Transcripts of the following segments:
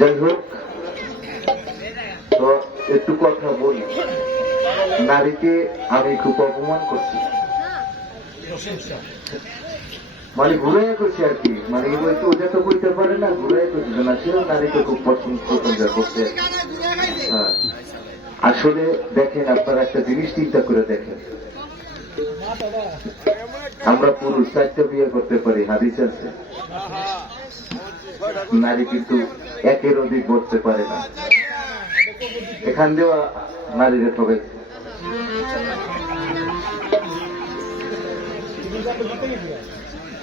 যাই হোক তো একটু কথা বলি। নারীকে আমি খুব অপমান করছি। মানে ঘুরাইয়া করছি আর কি। মানে তো ওটা তো বলতে পারে না ঘুরাইয়া করছি না সেও নারীকে খুব পছন্দ পছন্দ করছে হ্যাঁ। আসলে দেখেন, আপনারা একটা জিনিস চিন্তা করে দেখেন। আমরা পুরুষ চারটা বিয়ে করতে পারি, হাদিস আছে। নারী কিন্তু একের অধিক বসতে পারে না। এখান দেওয়া নারীরা ঠকাইছে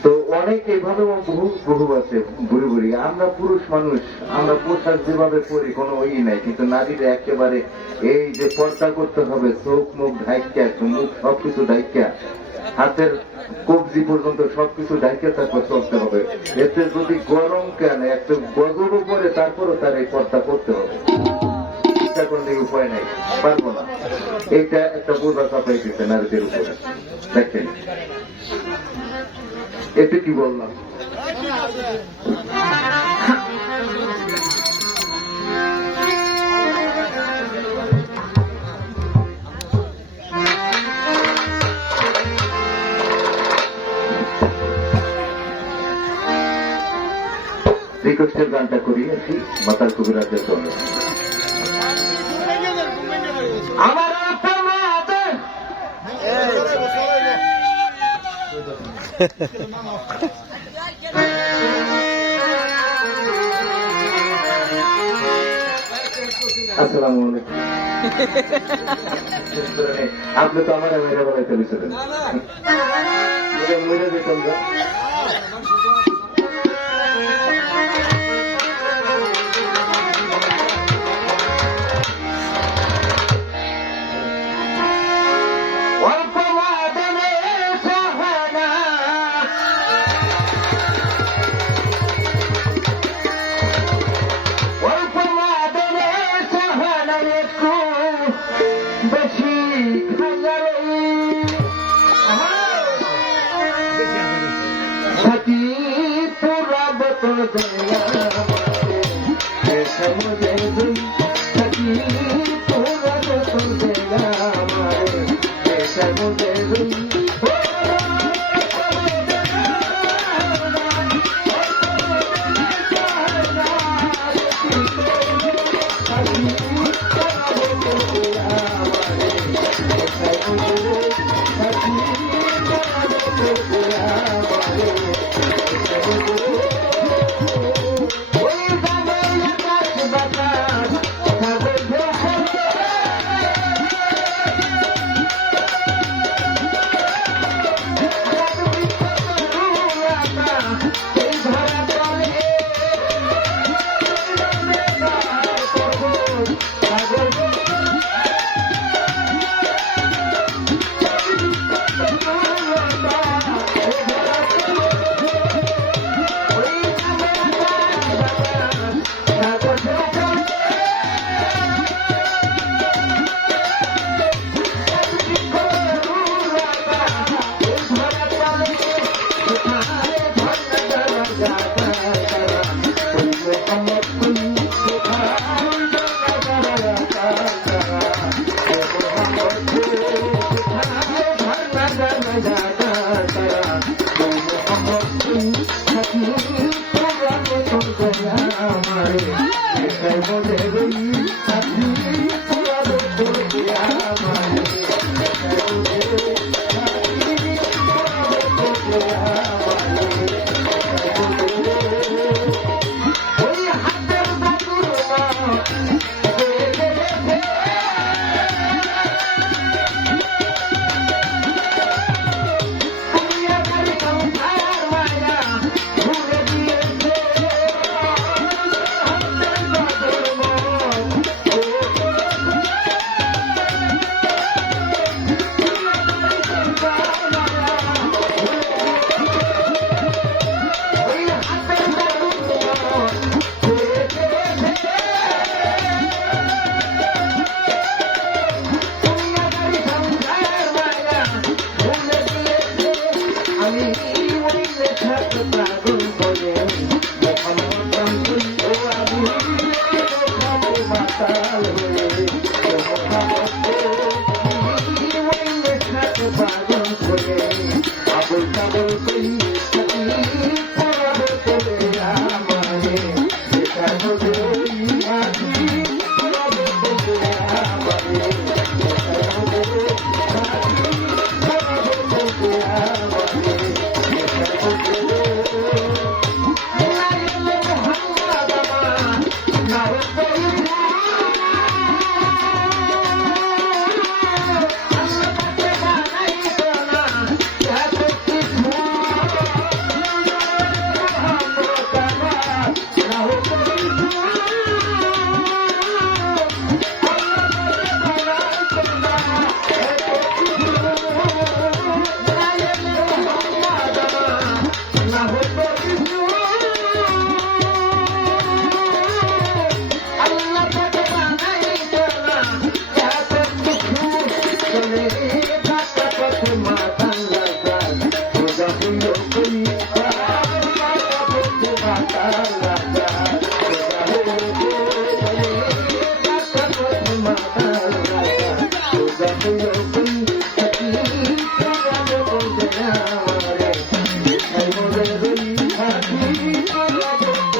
তো অনেক এইভাবে বহু বহু আছে বুড়ি বুড়ি আমরা পুরুষ মানুষ, আমরা পোশাক যেভাবে পরি, কোনো ওই নাই। কিন্তু নারীরা একেবারে এই যে পর্দা করতে হবে, চোখ, মুখ ঢাইকা মুখ সবকিছু ঢাইকা। হাতের কবজি পর্যন্ত সবকিছু ঢাইকে, তারপর চলতে হবে। এতে যদি গরম কেন, একটা গজব উপরে, তারপরও তার এই পর্দা করতে হবে। উপায় নাই, পারব না। এইটা একটা বোঝা চাপাই দিতে নারীদের উপরে। দেখেন। এতে কি বললাম? রিকোয়েস্টের গানটা করি আছি মাতার কবিরাজের জন্য আমার আসসালামু আলাইকুম। আপনি তো আমার মেয়েরা বলাইতে দিয়েছিলেন মেয়েরা দিতাম সমুদ্রে দুই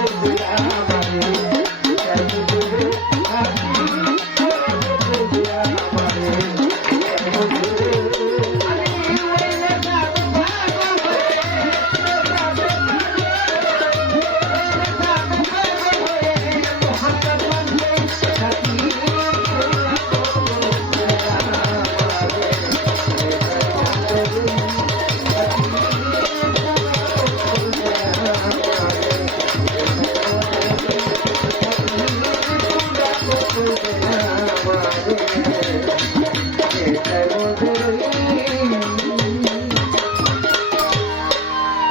Thank you.